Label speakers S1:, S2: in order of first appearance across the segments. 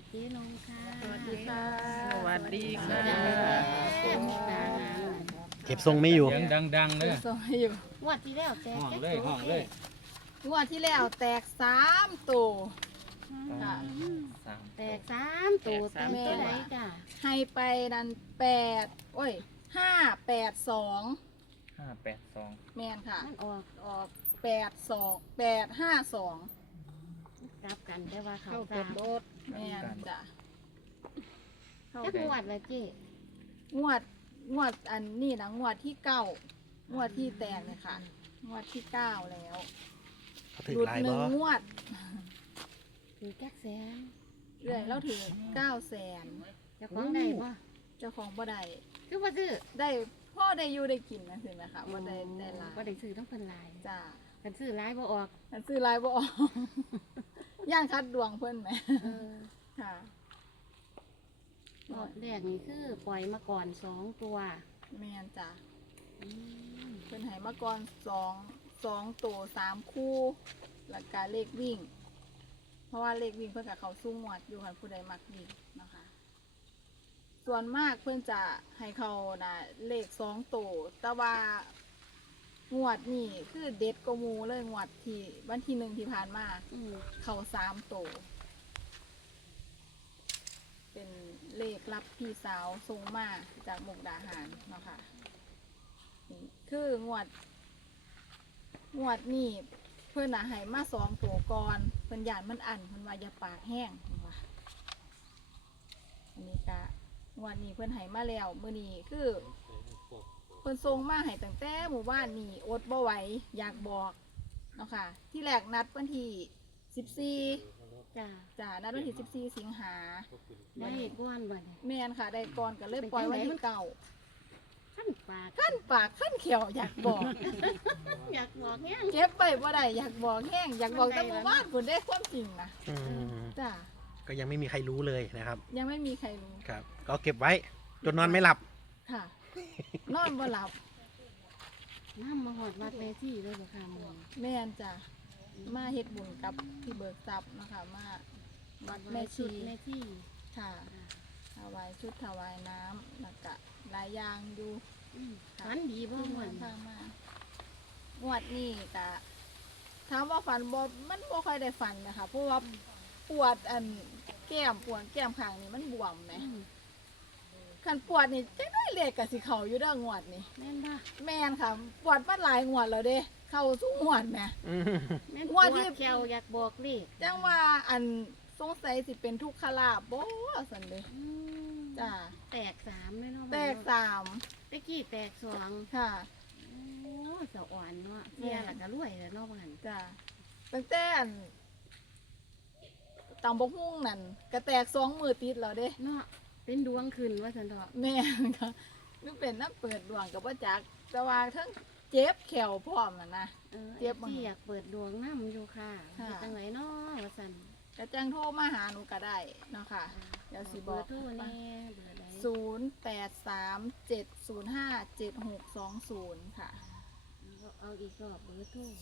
S1: เจ๊นงค่ะสวัสดี
S2: ค่ะ
S3: สวัสดีค่ะ
S4: เก็บทรงไม่อยู่
S3: เสียงดังๆเลย
S2: ส่งให้อยู่
S1: งวดที่แล้วแตก
S3: ห้อง
S1: แจ๊ก
S3: เลย
S1: โต
S3: ห้องเลย
S2: งวดที่แล้วแตก3ตัวค่ะ
S3: สาม
S1: แตก3ตัว
S3: แตกสาม
S1: เป็นตัวไหนจ้ะ
S2: ให้ไปนั่น582
S3: 582
S2: แมนค่ะ
S1: มันออก
S2: ออก852
S1: กลับกันได้ว่าเขาสาม
S2: แมนจ้ะเข้า
S1: จักงวดละเจ๊
S2: งวดอันนี้นะงวดที่9งวดที่แตกเลยค่ะ งวดที่9แล้ว
S4: เขาถือ
S2: หลุด
S4: ลาย
S2: ห
S4: บ่
S2: นึ่งงวด
S1: ถือแก๊กแสน
S2: เรื่อยแล้วถึง900,000
S1: เจะของได้บ่
S2: เจ้าของบ่ได้
S1: คือว่าซื้อ
S2: ได้พ่อได้อยู่ได้กินนะสิไหมคะบ่ได้ได้หลาย
S1: บ่ได้ซื้อต้องเพิ่นหลาย
S2: จ้า
S1: กันซื้อหลายบ่ออก
S2: อันซื้อหลายบ่ออก ย่างคัดดวงเพิ่นไหม
S1: เออ
S2: ค่ะ
S1: งวดแรกนี่คือปล่อยมาก่อน2ตัว
S2: แม่นจ้ะ
S1: อืม
S2: เพิ่นให้มาก่อน2ตัว3คู่แล้วก็เลขวิ่ง เพราะว่าเลขวิ่งเพิ่นก็เข้าสู้งวดอยู่ค่ะผู้ใดมักวิ่งเนาะคะส่วนมากเพิ่นจะให้เขาน่ะเลข2ตัวแต่ว่างวดนี่คือเด็ดกว่าหมู่เลยงวดที่วันที่1ที่ผ่านมา
S1: อืม
S2: เขา3ตัวเป็นเลขรับพี่สาวส่งมาจากมุกดาหารเนาะค่ะนี่คืองวดนี่เพื่อนน่ะให้มา2ตัวก่อนเพื่อนยานมันอันเพื่อนว่าอย่าปากแห้งเพิ่นว่าอันนี้กะงวดนี้เพื่อนให้มาแล้วมื้อนี้คือเพื่อนส่งมาให้ตั้งแต่หมู่บ้านนี่อดบ่ไหวอยากบอกเนาะค่ะที่แรกนัดวันที่14
S1: จ้ะ
S2: จ้านัดวันที่14 สิงหา
S1: ได้ก้อนบ่เนี่ย
S2: แม่นค่ะ ได้ก่อนก็เลยปล่อยวันที่เก่า
S1: ขั้นปาก
S2: ขั้นปากขั้นเขียวอยากบอก
S1: อยากบอกแง่ง
S2: เก็บไปบ่ได้อยากบอกแห้งอยากบอกแต่หมู่บ้านคุณได้ความจริงนะ
S4: อืม
S2: จ้า
S4: ก็ยังไม่มีใครรู้เลยนะครับ
S2: ยังไม่มีใครรู้
S4: ครับ ก็เก็บไว้จนนอนไม่หลับ
S2: ค่ะ นอนบ่หลับ
S1: น้ำมาหอดวัดเวทีเลยบ่ค่ะมึง
S2: แม่นจ้ะมาเฮ็ดบุญกับพี่เบิกทรัพย์นะคะมาวัดแม่ชี
S1: แม่ที่
S2: ค่ะถวายชุดถวายน้ำแล้วก็หลายอย่างอยู่
S1: ฝันดีบ่
S2: ที่
S1: เหมื
S2: เมื
S1: อ
S2: อน งพามงวดนี้ก็ถามว่าฝันบ่มันบ่ค่อยได้ฝันนะคะเพราะว่าปวดอันแก้มปวดแก้มข้างนี่มันบวมไหมคันปวดนี่จังได้เลขก็สิเข้าอยู่เด้องวดนี่
S1: แม่นบ่
S2: แม่นค่ะ ปวดมาหลายงวดแล้วเด้เข้าสู่งวดแหม
S4: อืม
S1: แม่น
S2: ว่าที่
S1: ปวดแขวอยากบอกเลข
S2: จังว่าอันสงสัยสิเป็นทุกขลาภบ่ซั่นเด้
S1: อืม
S2: จ้า
S1: แตก3เลยเนาะ
S2: แตก
S1: ตะกี้แตก2
S2: 3ค่ะ
S1: โอ้สะอ่อนเนาะเสียแล้วก็รวยแล้วเนาะบ่หั่น
S2: จ้าตั้งแต่อันตำบกหุ่งนั่นก็แตก2 มื้อติดแล้วเด้
S1: เนาะเป็นดวงขึ้นว่าซั่นเถาะ
S2: แม่นค่ะนึกเป็นน้ำเปิดดวงกับว่าจักแต่ว่าทั้งเจ็บแขวพร้อมน่ะนะ เจ็บบ่
S1: ที่อยากเปิดดวงน้ำอยู่ค่ะ
S2: ค่ะ
S1: เฮ็ดจังไดเนาะว่าซั่น
S2: กระจังโทรมาหาหนูก็ได้เนาะค่ะ เดี๋ยวสิบอก
S1: เบอร์โทรแน่เบอร์ใด
S2: 0837057620ค่ะ
S1: เอาอีกรอบเบอร์โทร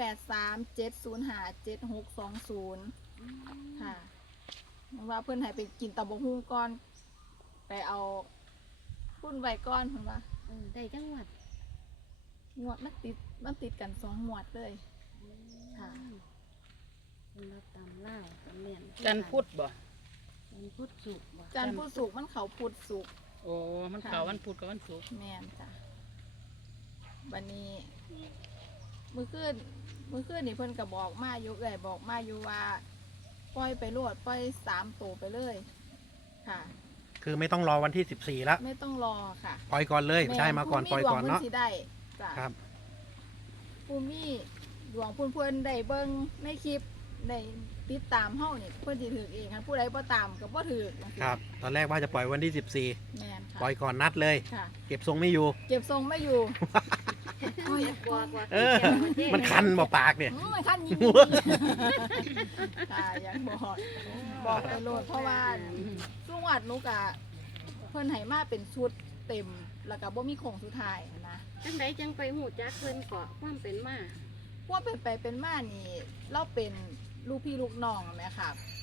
S2: 0837057620ค่ะว่าเพื่อนให้ไปกินตำบกหุ่งก่อนไปเอาพุ่นไว้ก่อนเพิ่นว่า
S1: ได้จังหวัด
S2: งวดมันติดกัน2 งวดเลย ค่ะ
S1: สำหรับตำล่าวตำเลียน
S3: จันพุธบ่
S1: จันพุธสุกร์บ่
S2: จันทร์พุธศุกร์มันเขาพุธศุกร์
S3: โอ้มันเก่าวันพุธกับวันศุกร์
S2: แม่นจ้ะวันนี้มือคืนนี่เพิ่นก็บอกมาอยู่บอกมาอยู่ว่าปล่อยไปโลดปล่อย3 ตัวไปเลยค่ะ
S4: คือไม่ต้องรอวันที่14แล้ว
S2: ไม่ต้องรอค่ะ
S4: ปล่อยก่อนเลยได้มาก่อนปล่อยก่อนเนาะ
S2: ผู้มีดวงเพิ่นสิได้จ้ะ
S4: ครับ
S2: ผู้มีดวงเพิ่นได้เบิ่งในคลิปได้ติดตามเฮานี่เพิ่นสิถือเองคันผู้ใดบ่ตามก็บ่ถือ
S4: ครับ ตอนแรกว่าจะปล่อยวันที่
S2: แม่น
S4: 14
S2: ค่ะ
S4: ปล่อยก่อนนัดเลย
S2: ค่ะ
S4: เก็บทรงไม่อยู่
S2: เก็บทรงไม่อยู่
S1: โอ้ยบอกว่า
S4: เออ มันคันบ่ปากเนี่ย
S2: มันคันยิงค่ะอยากบอกไปโลดเพราะว่าช่วงวัดหนูกะเพิ่นให้มาเป็นชุดเต็มแล้วก็บ่มีโครงสุดท้ายนะ
S1: จังไดจังไปหูจักเพิ่นเกาะความเป็นมา
S2: พวกเป็นไปเป็นมานี่เราเป็นลูกพี่ลูกน้องแหมค่ะ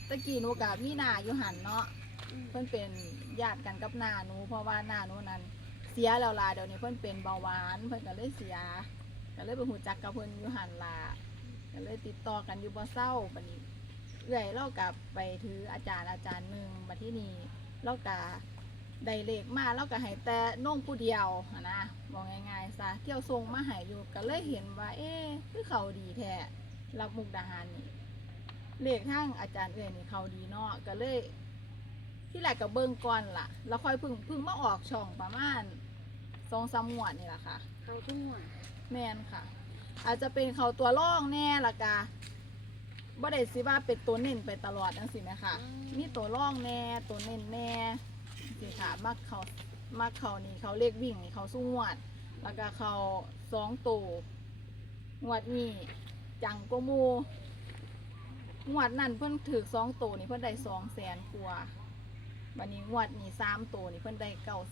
S2: ตะกี้หนูกับพี่นาอยู่หันเนาะเพิ่นเป็นญาติกันกับน้าหนูเพราะว่าน้าหนูนั้นเสียแล้วล่ะเดี๋ยวนี้เพิ่นเป็นเบาหวานเพิ่นก็เลยเสียก็เลยไปหูจักกับเพิ่นอยู่หันล่ะก็เลยติดต่อกันอยู่บ่เศร้าบัดนี้เอื้อยเรากับไปถืออาจารย์หนึ่งบัดที่นี่เราก็ได้เลขมาเราก็ให้แต่น้องผู้เดียวหั้นนะบอกง่ายๆซะเที่ยวทรงมาให้อยู่ก็เลยเห็นว่า คือเขาดีแท้รับมุกดาหารนี่เลขทางอาจารย์เอื้อยนี่เขาดีเนาะก็เลยที่แรกก็เบิ่งก่อนล่ะแล้วค่อยเพึ่งมาออกช่องประมาณ2-3 งวดนี่แหละค่ะ
S1: เขาทุ่งหัว
S2: แม่นค่ะ อาจจะเป็นเขาตัวร่องแน่ละกะบ่ได้สิว่าเป็นตัวเน้นไปตลอดจังซี่นะคะมีตัวร่องแน่ตัวเน้นแน่สิค่ะมักเขานี่เขาเลขวิ่งนี่เขาสู้งวด แล้วก็เขา2ตัวงวดนี้จังก็มูงวดนั่นเพิ่นถือ2ตัวนี่เพิ่นได้200,000กว่าบัดนี้งวดนี้3ตัวนี่เพิ่นได้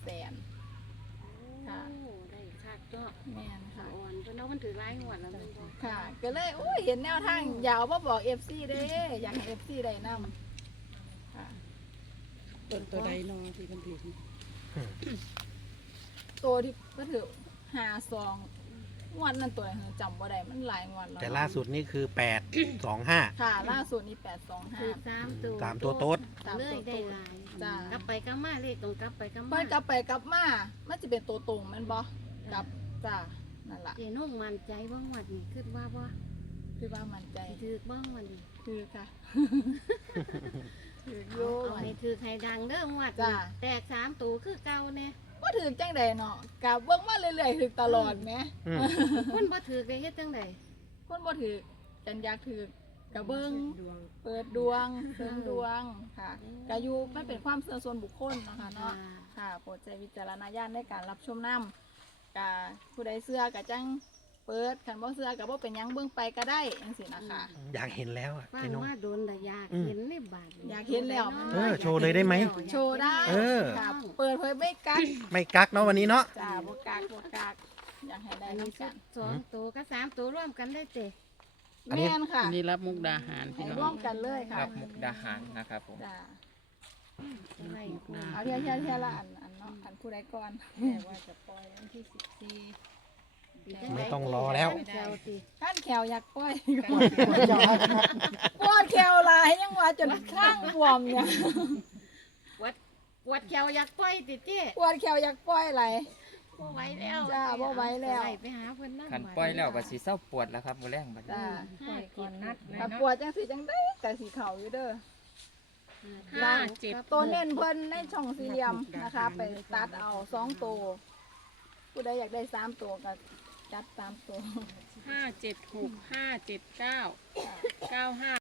S2: 900,000 ค่ะ
S1: โอ้ได้คักเนาะ
S2: แม่น
S1: ค่ะ
S2: ค่ะ
S1: อ่อนเพิ่นเอามันถือหลายงวดแล้วแม่นบ่
S2: ค่ะก็เลยโอ้ยเห็นแนวทางอยากเอามาบอก FC เด้อยากให้ FC ได้นำค่ะ
S5: ตัวใดนอที่มันถือ
S2: ตัวที่ก็ถือ52งวดนั้นตัวไหนเหรอจำบ่ได้มันหลายงวดแล้ว
S4: แต่ล่าสุดนี่คือ 825
S2: ค่ะล่าสุดนี่
S1: ถือ
S2: 825
S1: 3ตัว
S4: ตามตัวโต๊ด
S1: เลยได้หลาย
S2: จ้ะ
S1: กลับไปกลับมาเลขตรงกลับไปกลับมา
S2: เพิ่นกลับไปกลับมามันจะเป็นตัวตรงแม่นบ่กลับจ้านั่นล่ะ
S1: เจนุ่งมั่นใจบ่งวดนี่คิดว่าบ่
S2: คือว่ามั่นใจ
S1: สิถือบ้างวันนี้
S2: คือค่ะ คือโย
S1: เอาให้ถือให้ดังเด้องวด
S2: จ้ะ
S1: นี้แตก3ตัวคือเก่าแน่
S2: บ่ถือจังใดเนาะกะเบิ่งมาเรื่อยๆถือตลอดแหม
S4: อืม
S1: คนบ่ถือได้เฮ็ดจังได๋
S2: คนบ่ถือกันอยากถือกะเบิ่ง
S5: ดวง
S2: เปิดดวงเสริมดวงค่ะกายูมันเป็นความเชื่อส่วนบุคคลนะคะเนาะค่ะโปรดใช้วิจารณญาณในการรับชมน้ำกาผู้ใดเสื้อกะจังเปิดคันบ่เสื้อกะบ่เป็นหยังเบิ่งไปก็ได้จังซี่นะคะ
S4: อยากเห็นแล้วอะ
S1: ฟัง
S4: เจ๊นง
S1: มาโดนแต่อยากเห็นในบาดนี้
S2: อยากเห็นแล้ว
S4: เออโชว์เลยได้ไหม
S2: โชว์ได้
S4: เออ
S2: ค่ะเปิดเผยไม่กัก
S4: ไม่กักเนาะวันนี้เนาะ
S2: จ้าบ่กักบ่กักอยากให้ได้
S1: อันนี้
S2: นำกัน
S1: 2ตัวกับ3ตัวรวมกันได้เตะ
S4: อันนี้
S2: แม่นค่ะ
S5: อันนี้รับมุกดาหาร
S2: ให้
S5: พี่น้
S2: ร่
S5: อ
S2: ว
S5: ง
S2: มกันเลยค่ะ
S3: ครับมุกดาหารนะครับผม
S2: จ้า
S1: ไว้
S2: เอาเทียละอันเนาะอันผู้ใดก่อน
S5: แต่ว่าจะปล่อยวันที่
S4: ไม่ต้องรอแล้ว
S1: เจ้าติ
S2: ขั้นแขวอยากปล่อยปวดแขวหลายยังว่าจนข้างบวมเนี่ย
S1: ปวดแขวอยากปล่อยติเจ้
S2: ปวดแขวอยากปล่อยไหล
S1: บ่ไหวแล้ว
S2: จ้าบ่ไหวแล้ว
S1: ไปหาเพิ่นนำ
S3: ขันปล่อยแล้วก็สิเศร้าปวดแล้วครับมื้อแรงบัดนี้
S2: จ้า
S5: ปล่อยก่อนนัดเลย
S2: ถ้า
S5: เนาะ
S2: ปวดจังสิจังได้แต่สีเข่าอยู่เด้อ
S5: 5 7
S2: ตัวเน้นเพิ่นในช่องสี่เหลี่ยมนะคะ ไปตัดเอา2ตัวผู้ใดอยากได้3ตัวก็จัด3ตัว
S5: 5 7 6 5 7 9 9 5